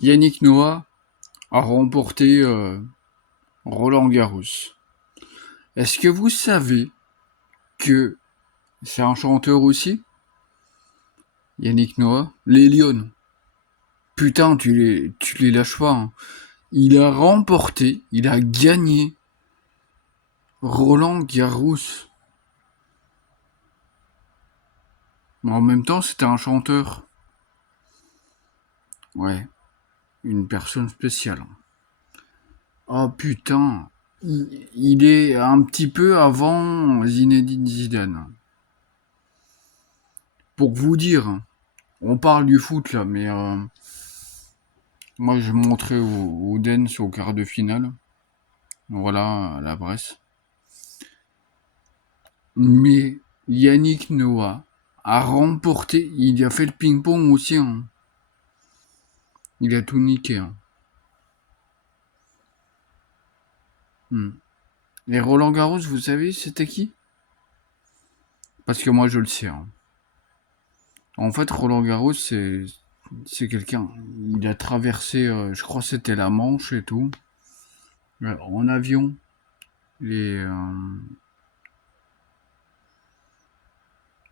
Yannick Noah a remporté Roland Garros. Est-ce que vous savez que c'est un chanteur aussi, Yannick Noah? Les Lions. Putain, tu les lâches pas, hein. Il a remporté, il a gagné Roland Garros. Mais en même temps, c'était un chanteur. Ouais, une personne spéciale. Oh putain, il est un petit peu avant Zinedine Zidane. Pour vous dire, on parle du foot là, mais moi je montrais au Dens au quart de finale. Voilà, à la Bresse. Mais Yannick Noah a remporté, il a fait le ping-pong aussi, hein. Il a tout niqué, hein. Hmm. Et Roland Garros, vous savez, c'était qui? Parce que moi je le sais, hein. En fait, Roland Garros, c'est quelqu'un. Il a traversé, je crois que c'était la Manche et tout, en avion. Et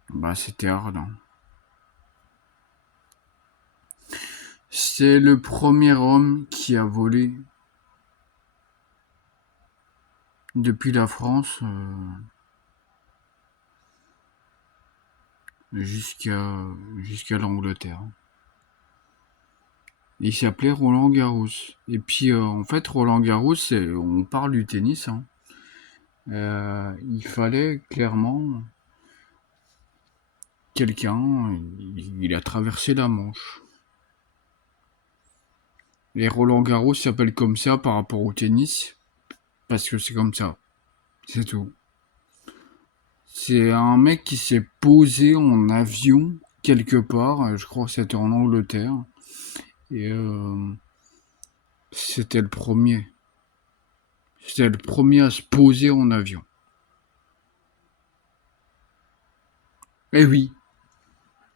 bah c'était hard, hein. C'est le premier homme qui a volé depuis la France jusqu'à jusqu'à l'Angleterre. Il s'appelait Roland Garros. Et puis en fait Roland Garros, on parle du tennis, hein. Il fallait clairement quelqu'un. Il a traversé la Manche. Et Roland Garros s'appelle comme ça par rapport au tennis parce que c'est comme ça. C'est tout. C'est un mec qui s'est posé en avion quelque part, je crois que c'était en Angleterre, et c'était le premier. C'était le premier à se poser en avion. Eh oui,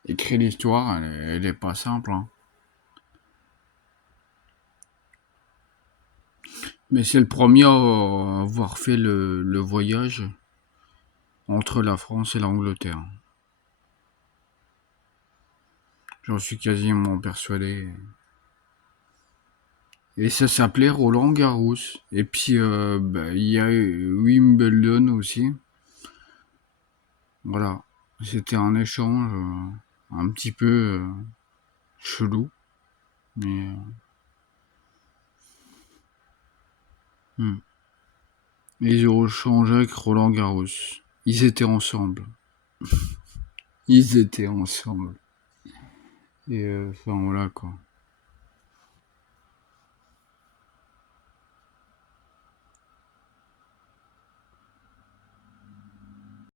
écrire l'histoire, elle est pas simple, hein. Mais c'est le premier à avoir fait le voyage entre la France et l'Angleterre. J'en suis quasiment persuadé. Et ça s'appelait Roland Garros. Et puis, bah, il y a Wimbledon aussi. Voilà. C'était un échange un petit peu chelou. Mais hmm. Ils ont échangé avec Roland Garros. Ils étaient ensemble. Ils étaient ensemble. Et enfin voilà quoi.